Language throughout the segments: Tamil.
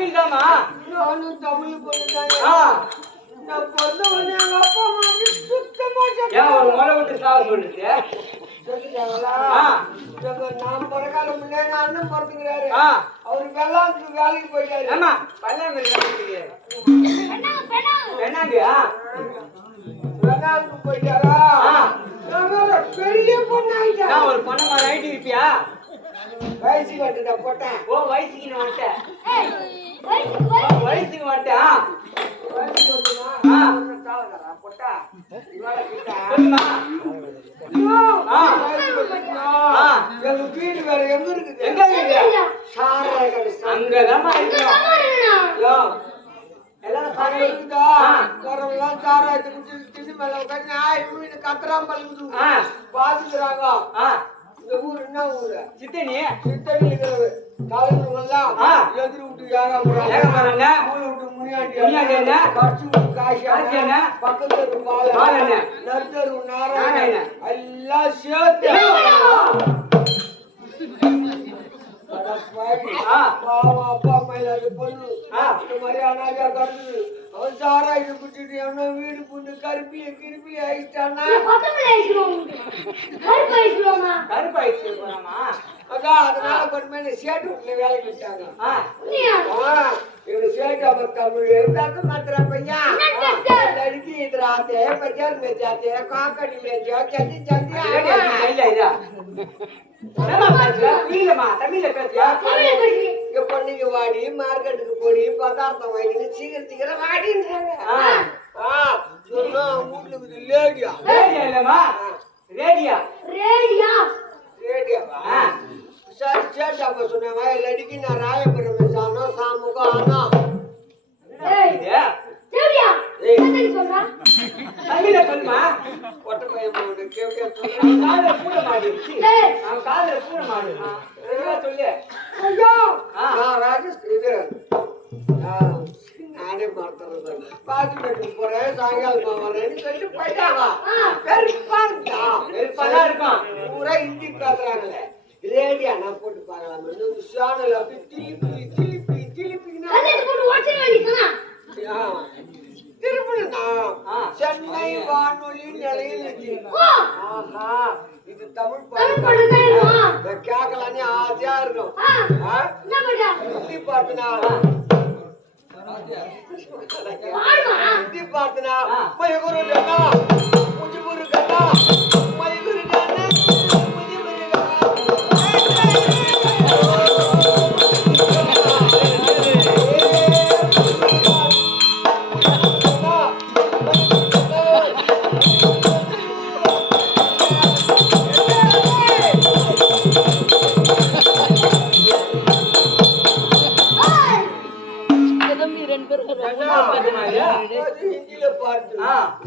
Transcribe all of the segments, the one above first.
என்னம்மா நானும் தமிழ் பொண்ணு ஆ. நான் பிறந்த உடனே எங்க அப்பா அம்மா சுத்தமா ஏன் ஒரு முளை விட்டு சாவ சொல்லுது சொல்லிட்டாங்களா? ஆ. எங்க நான் பிறக்காத முன்னே எங்க அண்ணன் பிறந்துக்கிறாரு. ஆ. அவரு வெள்ளாத்துக்கு வேலைக்கு போயிட்டாரு. ஏமா பல்லாங்க என்னங்க வெள்ளாத்துக்கு போயிட்டாரா? ஆ. நான் வேற பெரிய பொண்ணு ஆயிட்டேன் நான் ஒரு பொண்ணு மாதிரி ஆயிட்டு இருப்பியா? வயசு கட்டுட்ட போட்டேன் ஓ வயசுக்கு நான் வந்துட்டேன் வயசுக்கு வந்துட்டேன் போட்டா. இவள கிட்ட? வீடு வேற எங்க இருக்குது? எங்க இருக்குது சாராய கடை அங்கதாம்மா இருக்கணும். யோ, எல்லாரும் பாருங்க இருக்குதா? ஆ. வரவெல்லாம் சாராயத்தை குடிச்சிட்டு திண்ணை மேல கத்துறான் பழுகுது. பாத்துக்கிறாங்க. இந்த ஊர் என்ன ஊரு? சித்தனி சித்தடி இருக்கிறது. தலைவருங்கெல்லாம் ஆ. எதிர் வீட்டு ஏகம் போறாங்க. மூணு வீட்டு முனியாண்டி முனியாண்டி. அண்ணன். கட்சி வீட்டு காசி காசி. அண்ணன். பக்கத்து தெரு பாலு பாலு. நடுத்தெரு. நாராயணன். எல்லாம் சேர்த்து அப்பா அம்மா இல்லாத பொண்ணு. ஆ. இந்த மாதிரி அனாதையா கிடக்குது அவன் குடிச்சிட்டு என்ன வீடு புண்ணு கருப்பிய கிருப்பி ஆயிட்டானா கருப்பாயிடுச்சு போறாமா அதான் அதனால கொண்டு போய் சேட்டு வீட்டுல வேலைக்கு விட்டாங்க ஆ ஆ, இவரு சேட்டு அவர் தமிழ் இருந்தாக்க மாத்திர பையன் लड़की इधर आते हैं बाजार में जाते हैं काकड़ी में जाओ जल्दी जल्दी ஏடி, आओ அது இல்ல இதா என்னம்மா பேசுற புரியலம்மா தமிழ்ல பேசுறியா இங்க பொண்ணுக்கு வாடி மார்க்கெட்டுக்கு போடி பதார்த்தம் வாங்கின்னு சீக்கிரம் சீக்கிரம் வாடின்றாங்க ஆ. ஆ, சொன்னா வீட்டுக்கு லேடியா ரேடியா இல்லம்மா ரேடியா रेडिया हाँ। சரி சேட்டா அப்ப சொன்ன வயல் அடிக்கு நான் ராயபுரம் சானோ சாமுகோ ஆனா. நானே மறந்துறது பாதி பெட்ரூம் போறேன் சாயங்காலம் வரேன்னு சொல்லி போயிட்டாங்க. பெருப்பா இருந்தா பெருப்பா தான் இருக்கும். பூரா ஹிந்தி பேசுறாங்களே லேடியா நான் போட்டு பார்க்கலாம் சேனல் அப்படி திருப்பி திருப்பி ஆ. சென்னை வானொலி நிலையில் ஆஹா இது தமிழ் பாட்டு கேட்கலான்னு ஆசையா இருக்கும்? ஹிந்தி பாட்டுனா ஹிந்தி பாட்டுனா हाँ। மயகுரு ஜனா முஜிபுரு கனா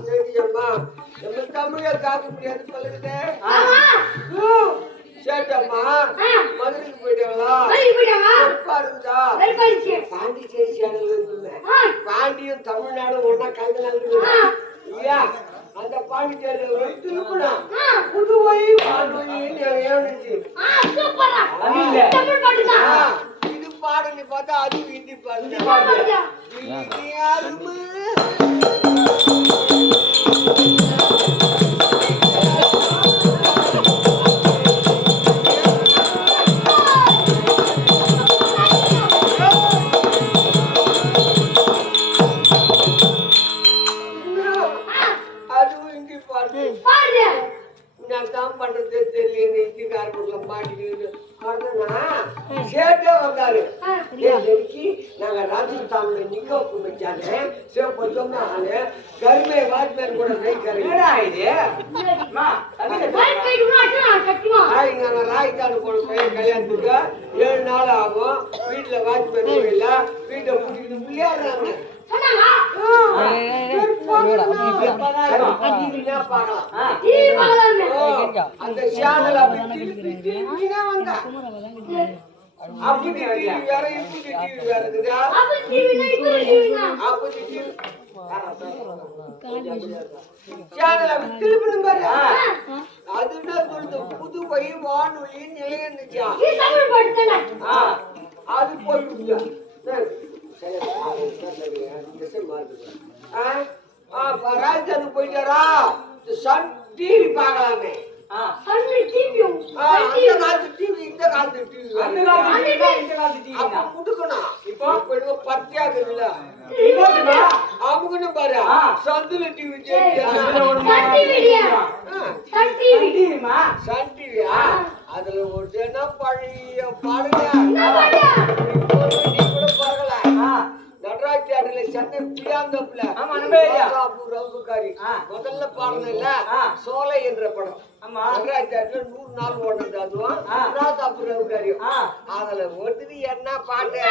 சரியாம்மா நம்ம தமிழ காக்க முடியாது ஆ. சேட்டம்மா. மதுரைக்கு போயிட்டாங்களா வெறுப்பா இருக்குதா பாண்டிச்சேரி சேனல் இருக்குல்ல பாண்டியும் தமிழ்நாடும் ஒண்ணா கலந்து நடக்குது இல்லையா அந்த பாண்டிச்சேரியில ஒரு திருப்பணம் நிலையானுச்சு தமிழ்ல இது பாடல் பார்த்தா அது ஹிந்தி பாடல் பாட்டு. राजस्थान में निको को बचाने से बच्चों में आने घर में बात में கூட नहीं करेंगे என்னடா இது அம்மா தமிழ்ல பேசுறா. ஹாய் நான் ராய்தான் போன பையன் கல்யாணத்துக்கு ஏழு நாள் ஆகும் வீட்டுல வாட்ச்மேன் இல்ல வீட்டை பூட்டிக்கிட்டு விளையாடுறாங்க டிவினா பார்க்கலாம் ஆ. ஓ, அந்த சேனல் அப்படி திருப்பி திருப்பினா வந்தா அப்படி டிவி வேற இப்படி டிவி வேற இருக்குதா அப்படி டிவி அப்படி திருப்பணும் பாரு ஆ. அது என்ன சொல்லுது புதுவை வானொலி நிலையந்துச்சா ஆ. அது போயிடுச்சு சரி, ஆ, சரி, திசை மாறுது. ஆ, ஆ, ப- ராஜஸ்தானுக்கு போயிட்டாரா சன் டிவி பார்க்கலாமே ஆ. சன்னு டிவியும் ஆ, அந்த காலத்து டிவி இந்த காலத்து டிவி அந்த காலத்து டிவி, இந்த காலத்து டிவி அப்ப தான். முடுக்கணும் இப்போ பத்தியாகுதுல்ல ரிமோட்டுமா? அமுகணும் பாரு. சந்துல டிவி அதுல ஒரு சன் டிவிடியா சன் டிவிமா? சன் டிவியா அதுல ஒரு தினம் பழைய பாடுங்க நீ கூட பார்க்கல ஆ. நடராஜ் தேட்டர்ல சென்னை பிரியாந்தப்புல ஆமா, நம்ம. ரவுகாரி ஆ. முதல்ல பாடுனதுல ஆ. சோலை என்ற படம். தேட்டர்ல நூறு நாள் ஓடுனது அதுவும். ராதாபுரம் ரவுகாரியும் ஆ. அதுல ஒருத்தர் என்ன பாட்டு?